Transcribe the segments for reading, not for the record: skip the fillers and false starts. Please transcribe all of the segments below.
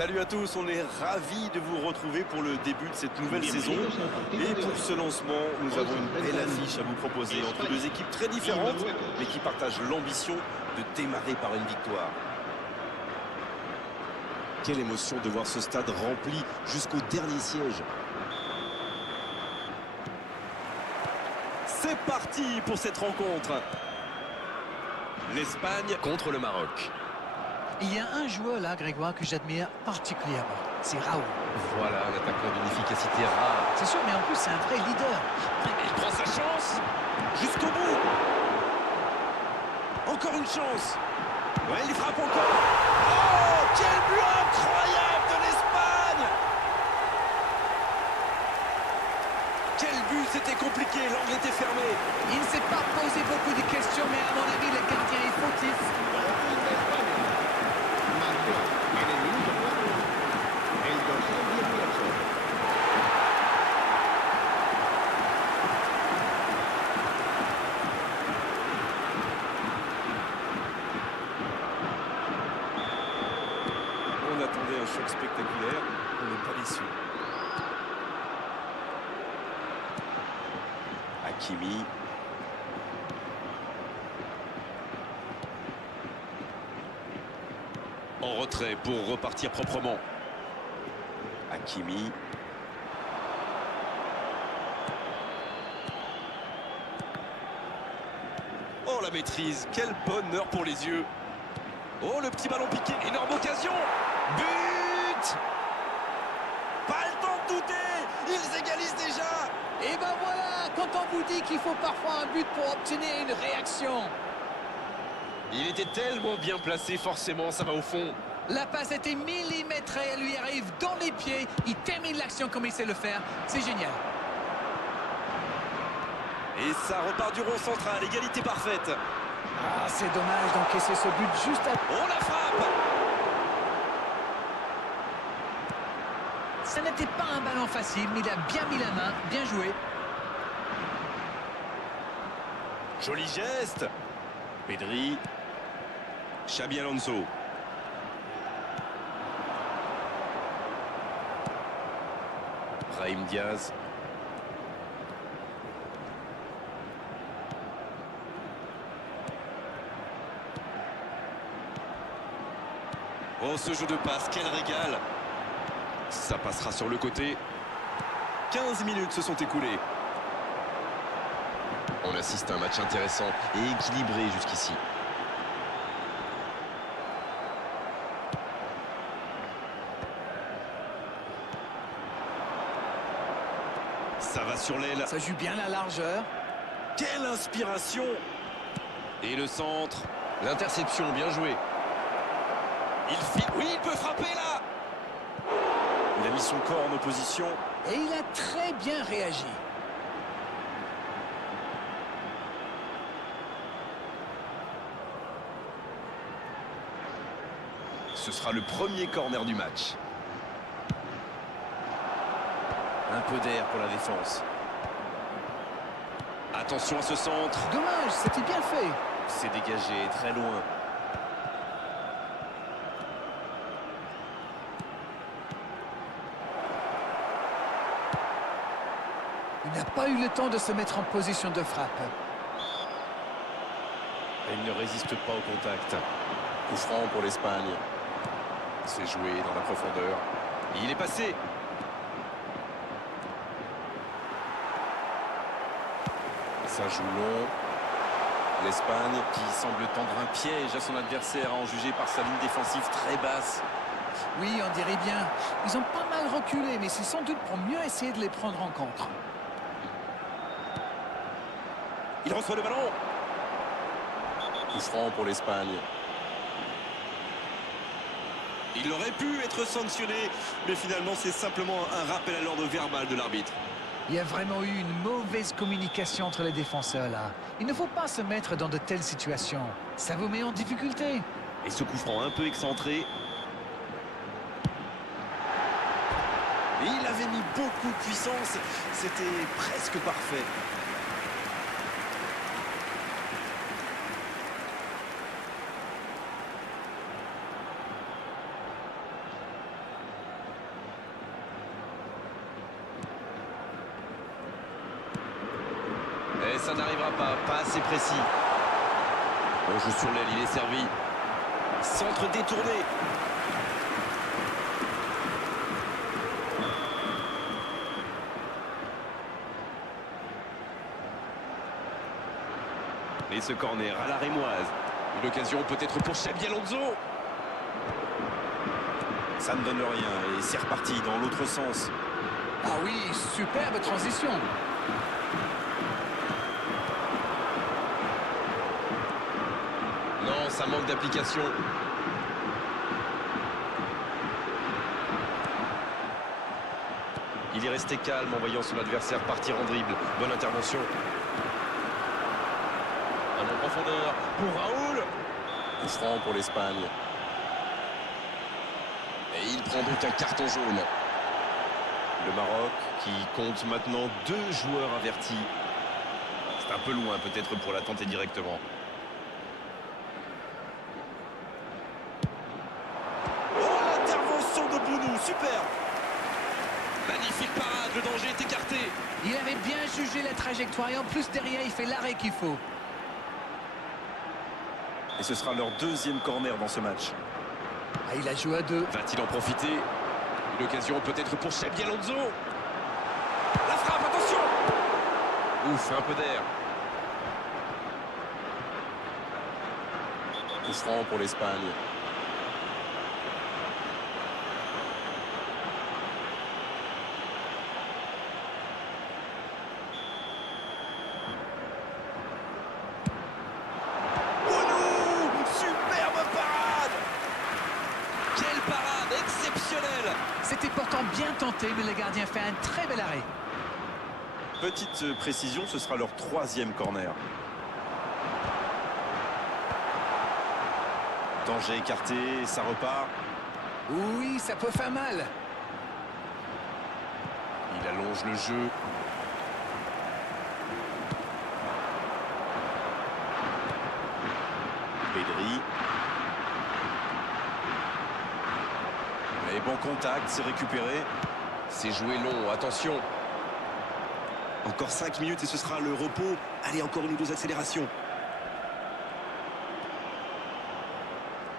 Salut à tous, on est ravis de vous retrouver pour le début de cette nouvelle saison. Et pour ce lancement, nous avons une belle affiche à vous proposer entre deux équipes très différentes, mais qui partagent l'ambition de démarrer par une victoire. Quelle émotion de voir ce stade rempli jusqu'au dernier siège. C'est parti pour cette rencontre. L'Espagne contre le Maroc. Il y a un joueur là, Grégoire, que j'admire particulièrement. C'est Raoul. Voilà un attaquant d'une efficacité rare. C'est sûr, mais en plus, c'est un vrai leader. Il prend sa chance jusqu'au bout. Encore une chance. Ouais, il frappe encore. Oh, quel but incroyable de l'Espagne! Quel but, c'était compliqué, l'angle était fermé. Il ne s'est pas posé beaucoup de questions, mais à mon avis, le gardien est fautif. En el minuto 4, el dorsal 18. On attendait un choc spectaculaire, on n'est pas déçu. Hakimi. En retrait pour repartir proprement. Hakimi. Oh, la maîtrise, quel bonheur pour les yeux. Oh, le petit ballon piqué, énorme occasion. But! Pas le temps de douter, ils égalisent déjà. Et ben voilà, quand on vous dit qu'il faut parfois un but pour obtenir une réaction. Il était tellement bien placé, forcément, ça va au fond. La passe était millimétrée, elle lui arrive dans les pieds. Il termine l'action comme il sait le faire. C'est génial. Et ça repart du rond central, égalité parfaite. Ah, c'est dommage d'encaisser ce but juste à... Oh, la frappe! Ça n'était pas un ballon facile, mais il a bien mis la main. Bien joué. Joli geste. Pedri. Xabi Alonso. Brahim Diaz. Oh, ce jeu de passe, quel régal! Ça passera sur le côté. 15 minutes se sont écoulées. On assiste à un match intéressant et équilibré jusqu'ici. Ça va sur l'aile. Ça joue bien la largeur. Quelle inspiration! Et le centre. L'interception, bien joué. Oui, il peut frapper là! Il a mis son corps en opposition. Et il a très bien réagi. Ce sera le premier corner du match. Un peu d'air pour la défense. Attention à ce centre. Dommage, c'était bien fait. C'est dégagé, très loin. Il n'a pas eu le temps de se mettre en position de frappe. Et il ne résiste pas au contact. Coup franc pour l'Espagne. C'est joué dans la profondeur. Et il est passé. Ça joue long. L'Espagne qui semble tendre un piège à son adversaire, à en juger par sa ligne défensive très basse. Oui, on dirait bien. Ils ont pas mal reculé, mais c'est sans doute pour mieux essayer de les prendre en compte. Il reçoit le ballon. Coup franc pour l'Espagne. Il aurait pu être sanctionné, mais finalement c'est simplement un rappel à l'ordre verbal de l'arbitre. Il y a vraiment eu une mauvaise communication entre les défenseurs là. Il ne faut pas se mettre dans de telles situations. Ça vous met en difficulté. Et ce coup franc un peu excentré. Et il avait mis beaucoup de puissance. C'était presque parfait. Et ça n'arrivera pas assez précis. On joue sur l'aile, il est servi. Centre détourné. Et ce corner à la rémoise. Une occasion peut-être pour Xabi Alonso. Ça ne donne rien et c'est reparti dans l'autre sens. Ah oui, superbe transition. Non, ça manque d'application. Il est resté calme en voyant son adversaire partir en dribble. Bonne intervention. En profondeur pour Raoul. Coup franc pour l'Espagne. Et il prend donc un carton jaune. Le Maroc qui compte maintenant 2 joueurs avertis. C'est un peu loin peut-être pour la tenter directement. Oh, l'intervention de Bounou, super. Magnifique parade, le danger est écarté. Il avait bien jugé la trajectoire et en plus derrière il fait l'arrêt qu'il faut. Et ce sera leur 2e corner dans ce match. Ah, il a joué à 2. Va-t-il en profiter? Une occasion peut-être pour Xabi Alonso. La frappe, attention. Ouf, un peu d'air. Coup franc pour l'Espagne. C'était pourtant bien tenté, mais le gardien fait un très bel arrêt. Petite précision, ce sera leur 3e corner. Danger écarté, ça repart. Oui, ça peut faire mal. Il allonge le jeu. Pedri. Et bon contact, c'est récupéré. C'est joué long, attention. Encore 5 minutes et ce sera le repos. Allez, encore une ou 2 accélérations.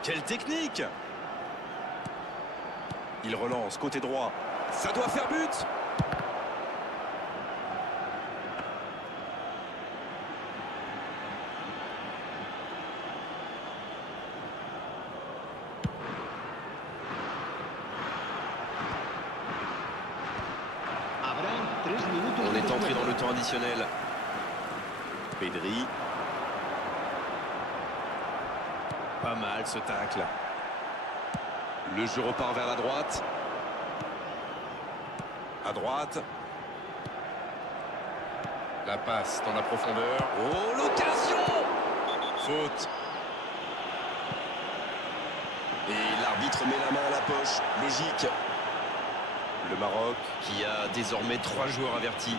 Quelle technique! Il relance, côté droit. Ça doit faire but! On est entré dans le temps additionnel. Pedri. Pas mal ce tacle. Le jeu repart vers la droite. À droite. La passe dans la profondeur. Oh, l'occasion! Faute. Et l'arbitre met la main à la poche. Logique. Le Maroc qui a désormais 3 joueurs avertis.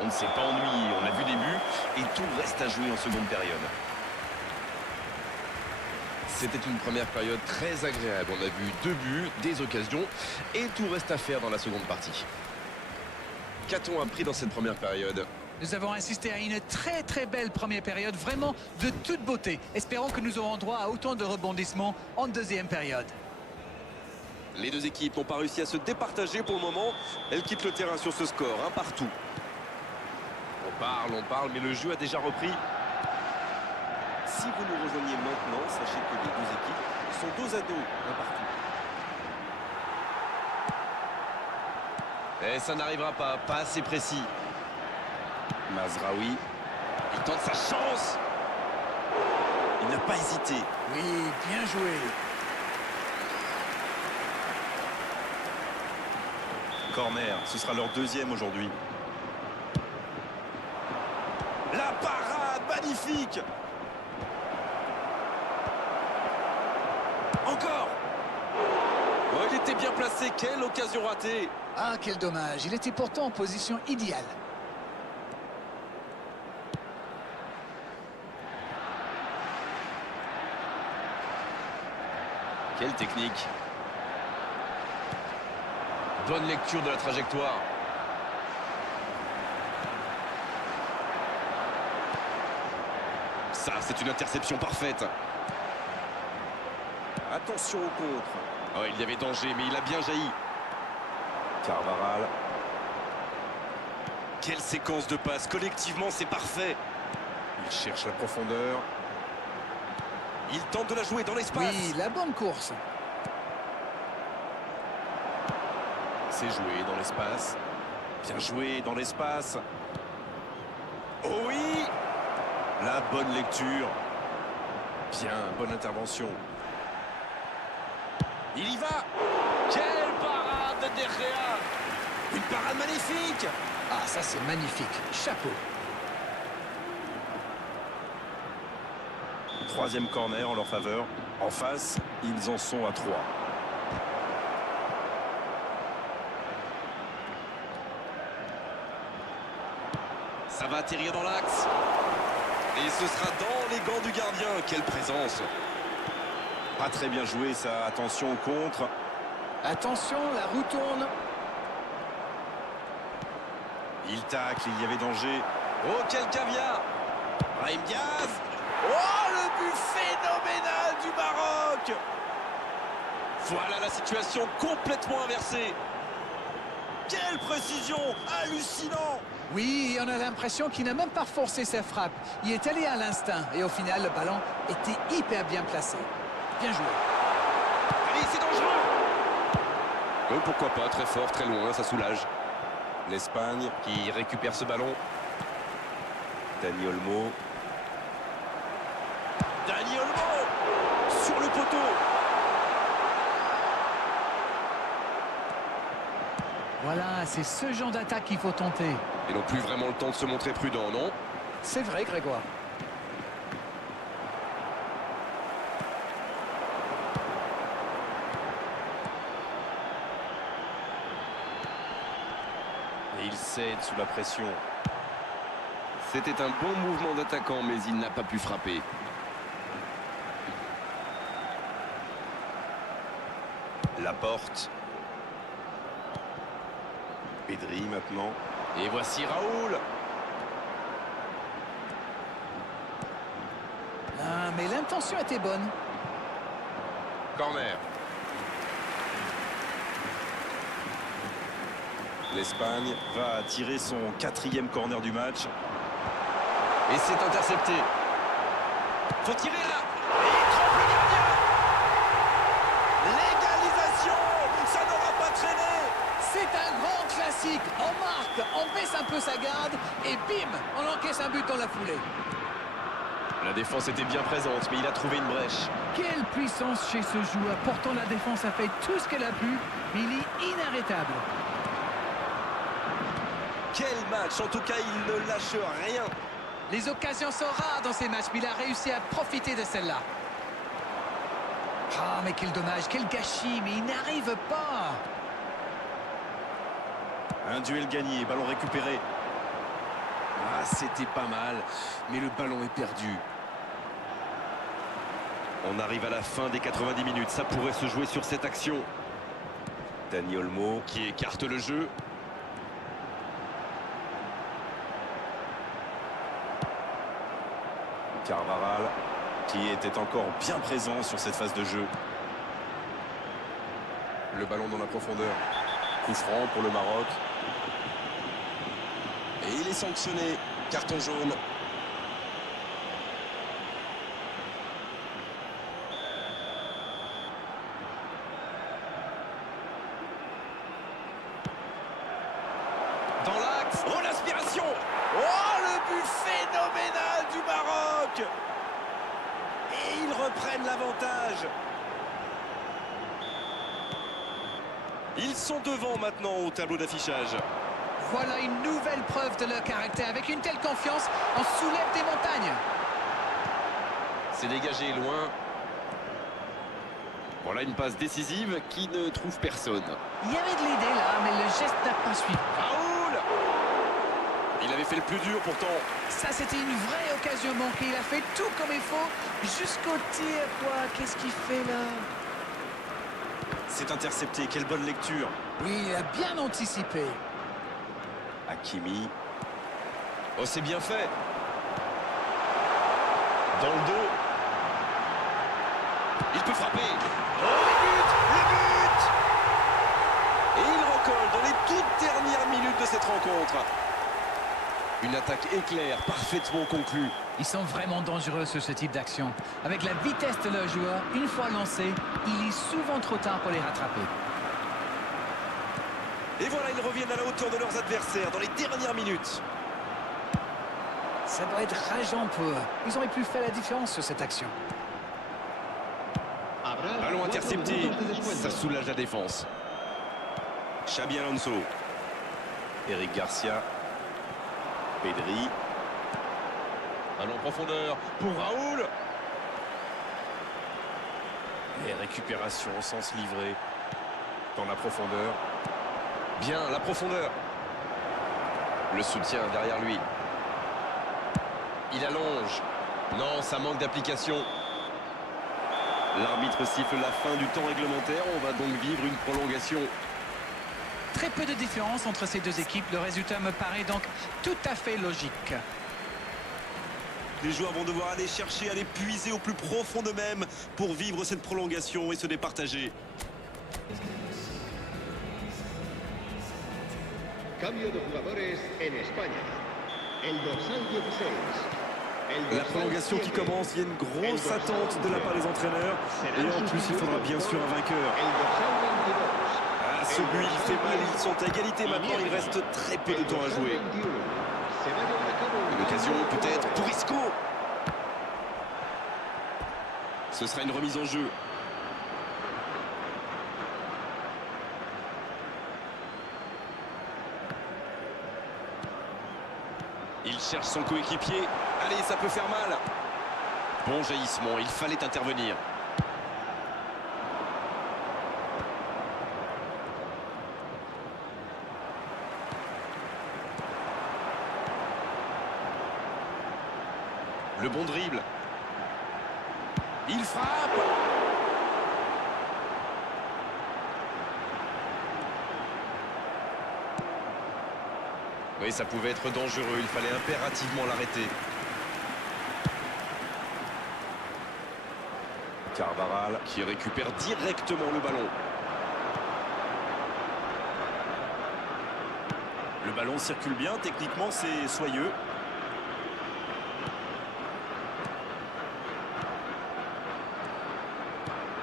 On ne s'est pas ennuyé, on a vu des buts et tout reste à jouer en seconde période. C'était une première période très agréable. On a vu 2 buts, des occasions et tout reste à faire dans la seconde partie. Qu'a-t-on appris dans cette première période ? Nous avons assisté à une très belle première période, vraiment de toute beauté. Espérons que nous aurons droit à autant de rebondissements en deuxième période. Les 2 équipes n'ont pas réussi à se départager pour le moment. Elles quittent le terrain sur ce score, un partout. On parle, mais le jeu a déjà repris. Si vous nous rejoignez maintenant, sachez que les 2 équipes sont dos à dos, un partout. Et ça n'arrivera pas assez précis. Mazraoui, il tente sa chance. Il n'a pas hésité. Oui, bien joué. Corner, ce sera leur 2e aujourd'hui. La parade, magnifique. Encore. Oh, il était bien placé, quelle occasion ratée. Ah, quel dommage. Il était pourtant en position idéale. Quelle technique. Bonne lecture de la trajectoire. Ça, c'est une interception parfaite. Attention au contre. Oh, il y avait danger, mais il a bien jailli. Carvajal. Quelle séquence de passes. Collectivement, c'est parfait. Il cherche la profondeur. Il tente de la jouer dans l'espace. Oui, la bonne course. C'est joué dans l'espace. Bien joué dans l'espace. Oh oui! La bonne lecture. Bien, bonne intervention. Il y va! Quelle parade de De Gea! Une parade magnifique! Ah, ça c'est magnifique. Chapeau. Troisième corner en leur faveur. En face, ils en sont à 3. Ça va atterrir dans l'axe. Et ce sera dans les gants du gardien. Quelle présence! Pas très bien joué ça. Attention au contre. Attention, la roue tourne. Il tacle, il y avait danger. Oh, quel caviar! Brahim Diaz! Oh, le but phénoménal du Maroc! Voilà la situation complètement inversée. Quelle précision! Hallucinant! Oui, on a l'impression qu'il n'a même pas forcé sa frappe. Il est allé à l'instinct et au final, le ballon était hyper bien placé. Bien joué. Allez, c'est dangereux! Oh, pourquoi pas, très fort, très loin, ça soulage. L'Espagne qui récupère ce ballon. Dani Olmo. Dani Olmo! Sur le poteau! Voilà, c'est ce genre d'attaque qu'il faut tenter. Ils n'ont plus vraiment le temps de se montrer prudents, non? C'est vrai, Grégoire. Et il cède sous la pression. C'était un bon mouvement d'attaquant, mais il n'a pas pu frapper. Laporte. Pedri maintenant. Et voici Raoul. Ah, mais l'intention était bonne. Corner. L'Espagne va tirer son 4e corner du match. Et c'est intercepté. Faut tirer là. Et il trompe le gardien. L'égalisation. Ça n'aura pas traîné. C'est un grand classique. On marque, on baisse un peu sa garde et bim, on encaisse un but dans la foulée. La défense était bien présente, mais il a trouvé une brèche. Quelle puissance chez ce joueur. Pourtant, la défense a fait tout ce qu'elle a pu, mais il est inarrêtable. Quel match. En tout cas, il ne lâche rien. Les occasions sont rares dans ces matchs, mais il a réussi à profiter de celle-là. Ah, mais quel dommage, quel gâchis, mais il n'arrive pas. Un duel gagné, ballon récupéré. Ah, c'était pas mal, mais le ballon est perdu. On arrive à la fin des 90 minutes. Ça pourrait se jouer sur cette action. Dani Olmo qui écarte le jeu. Carvajal qui était encore bien présent sur cette phase de jeu. Le ballon dans la profondeur. Coup franc pour le Maroc. Et il est sanctionné. Carton jaune. Dans l'axe. Oh, l'aspiration. Oh, le but phénoménal du Maroc. Et ils reprennent l'avantage. Ils sont devant maintenant au tableau d'affichage. Voilà une nouvelle preuve de leur caractère. Avec une telle confiance, on soulève des montagnes. C'est dégagé loin. Voilà une passe décisive qui ne trouve personne. Il y avait de l'idée là, mais le geste n'a pas suivi. Raoul! Il avait fait le plus dur pourtant. Ça, c'était une vraie occasion manquée. Il a fait tout comme il faut jusqu'au tir, quoi. Qu'est-ce qu'il fait là? C'est intercepté, quelle bonne lecture. Oui, il a bien anticipé. Hakimi. Oh, c'est bien fait. Dans le dos. Il peut frapper. Oh, le but! Et il recolle dans les toutes dernières minutes de cette rencontre. Une attaque éclair, parfaitement conclue. Ils sont vraiment dangereux sur ce type d'action. Avec la vitesse de leurs joueurs, une fois lancés, il est souvent trop tard pour les rattraper. Et voilà, ils reviennent à la hauteur de leurs adversaires dans les dernières minutes. Ça doit être rageant pour eux. Ils auraient pu faire la différence sur cette action. Ballon intercepté, ça soulage la défense. Xabi Alonso. Eric Garcia. Pedri. Ballon en profondeur pour Raoul. Et récupération au sens livré. Dans la profondeur. Bien, la profondeur. Le soutien derrière lui. Il allonge. Non, ça manque d'application. L'arbitre siffle la fin du temps réglementaire. On va donc vivre une prolongation. Très peu de différence entre ces deux équipes. Le résultat me paraît donc tout à fait logique. Les joueurs vont devoir aller chercher, aller puiser au plus profond d'eux-mêmes pour vivre cette prolongation et se départager. Cambio de jugadores en España. El dorsal 16. La prolongation qui commence, il y a une grosse attente de la part des entraîneurs. Et en plus, il faudra bien sûr un vainqueur. Ah, ce but, il fait mal, ils sont à égalité maintenant, il reste très peu de temps à jouer. Une occasion peut-être pour Isco. Ce sera une remise en jeu. Il cherche son coéquipier. Allez, ça peut faire mal. Bon jaillissement, il fallait intervenir. Le bon dribble. Il frappe. Oui, ça pouvait être dangereux. Il fallait impérativement l'arrêter. Carvajal qui récupère directement le ballon. Le ballon circule bien. Techniquement, c'est soyeux.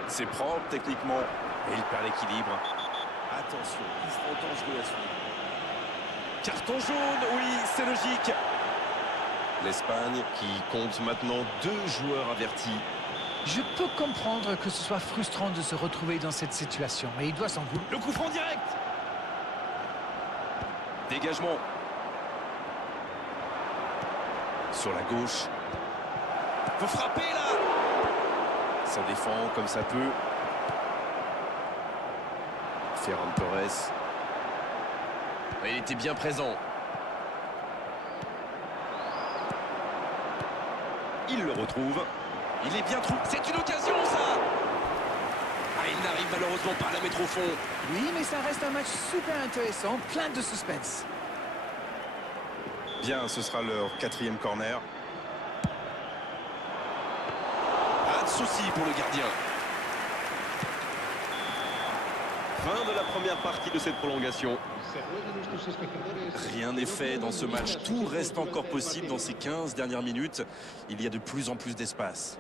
C'est propre techniquement. Et il perd l'équilibre. Attention, coup franc dangereux à suivre. Carton jaune, oui, c'est logique. L'Espagne qui compte maintenant 2 joueurs avertis. Je peux comprendre que ce soit frustrant de se retrouver dans cette situation, mais il doit s'en vouloir. Le coup franc direct. Dégagement. Sur la gauche. Faut frapper là. Ça défend comme ça peut. Ferran Torres. Il était bien présent. Il le retrouve. Il est bien trouvé. C'est une occasion, ça. Ah, il n'arrive malheureusement pas à la mettre au fond. Oui, mais ça reste un match super intéressant, plein de suspense. Bien, ce sera leur 4e corner. Pas de souci pour le gardien. Fin de la première partie de cette prolongation. Rien n'est fait dans ce match. Tout reste encore possible dans ces 15 dernières minutes. Il y a de plus en plus d'espace.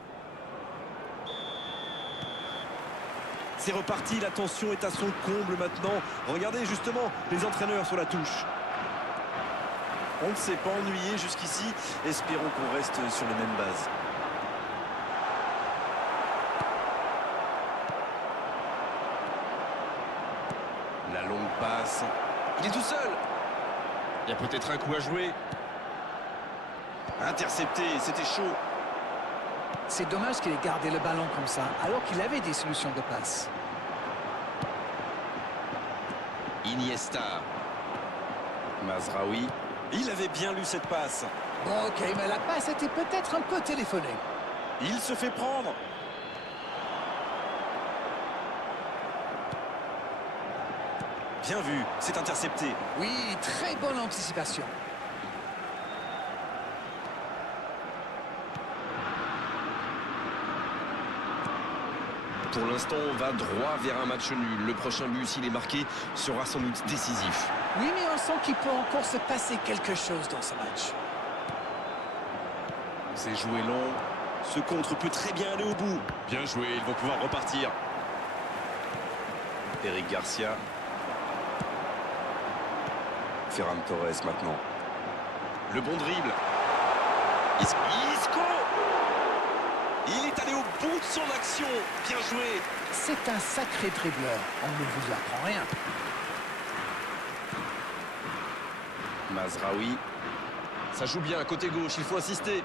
C'est reparti, la tension est à son comble maintenant. Regardez justement les entraîneurs sur la touche. On ne s'est pas ennuyé jusqu'ici. Espérons qu'on reste sur les mêmes bases. La longue passe. Il est tout seul. Il y a peut-être un coup à jouer. Intercepté, c'était chaud. C'est dommage qu'il ait gardé le ballon comme ça, alors qu'il avait des solutions de passe. Iniesta. Mazraoui. Il avait bien lu cette passe. Bon, ok, mais la passe était peut-être un peu téléphonée. Il se fait prendre. Bien vu, c'est intercepté. Oui, très bonne anticipation. Pour l'instant, on va droit vers un match nul. Le prochain but, s'il est marqué, sera sans doute décisif. Oui, mais on sent qu'il peut encore se passer quelque chose dans ce match. C'est joué long. Ce contre peut très bien aller au bout. Bien joué, ils vont pouvoir repartir. Eric Garcia. Ferran Torres maintenant. Le bon dribble. Isco. Il est allé au bout de son action. Bien joué. C'est un sacré dribbleur. On ne vous apprend rien. Mazraoui. Ça joue bien, côté gauche, il faut insister.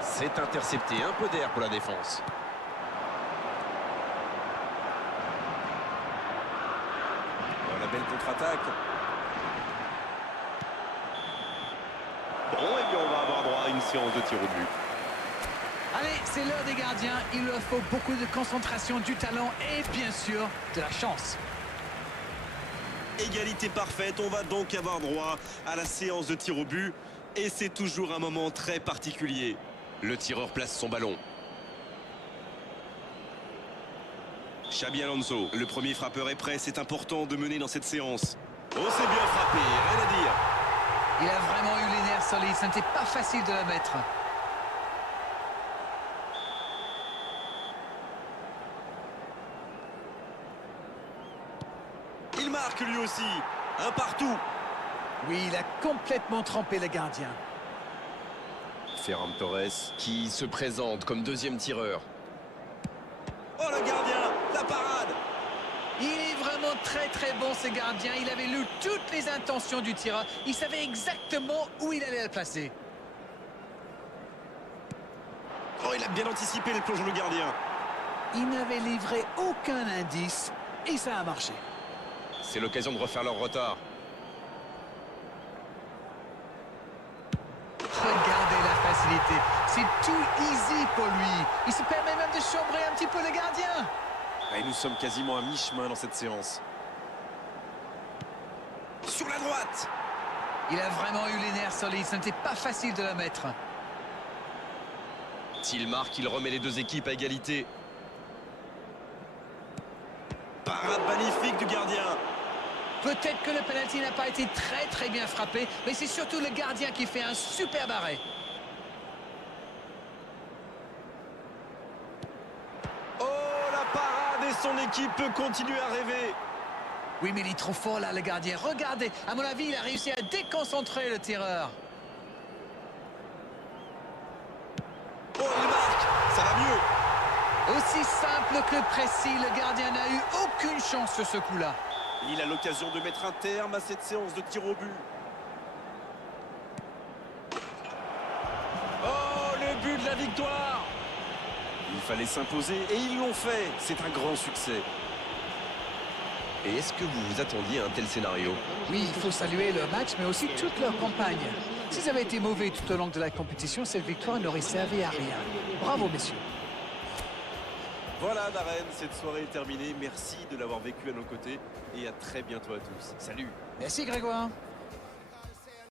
C'est intercepté, un peu d'air pour la défense. Oh, la belle contre-attaque. Bon, et bien on va avoir droit à une séance de tir au but. Allez, c'est l'heure des gardiens. Il leur faut beaucoup de concentration, du talent et bien sûr de la chance. Égalité parfaite, on va donc avoir droit à la séance de tir au but. Et c'est toujours un moment très particulier. Le tireur place son ballon. Xabi Alonso, le premier frappeur est prêt, c'est important de mener dans cette séance. Oh, c'est bien frappé, rien à dire. Il a vraiment eu les nerfs solides, ce n'était pas facile de la mettre. Il marque lui aussi, un partout. Oui, il a complètement trempé le gardien. Ferran Torres qui se présente comme deuxième tireur. Oh, le gardien, la parade. Il est vraiment très bon ce gardien. Il avait lu toutes les intentions du tireur. Il savait exactement où il allait le placer. Oh, il a bien anticipé le plongeon, le gardien. Il n'avait livré aucun indice et ça a marché. C'est l'occasion de refaire leur retard. Regardez la facilité. C'est tout easy pour lui. Il se permet même de chambrer un petit peu le gardien. Et nous sommes quasiment à mi-chemin dans cette séance. Sur la droite. Il a vraiment eu les nerfs solides. Ce n'était pas facile de la mettre. S'il marque, il remet les deux équipes à égalité. Parade magnifique du gardien. Peut-être que le penalty n'a pas été très bien frappé, mais c'est surtout le gardien qui fait un superbe arrêt. Oh, la parade et son équipe peut continuer à rêver. Oui, mais il est trop fort là, le gardien. Regardez, à mon avis, il a réussi à déconcentrer le tireur. Oh, il marque, ça va mieux. Aussi simple que précis, le gardien n'a eu aucune chance sur ce coup-là. Il a l'occasion de mettre un terme à cette séance de tir au but. Oh, le but de la victoire! Il fallait s'imposer et ils l'ont fait. C'est un grand succès. Et est-ce que vous vous attendiez à un tel scénario? Oui, il faut saluer leur match, mais aussi toute leur campagne. S'ils avaient été mauvais tout au long de la compétition, cette victoire n'aurait servi à rien. Bravo, messieurs. Voilà, Darren, cette soirée est terminée. Merci de l'avoir vécu à nos côtés et à très bientôt à tous. Salut! Merci, Grégoire.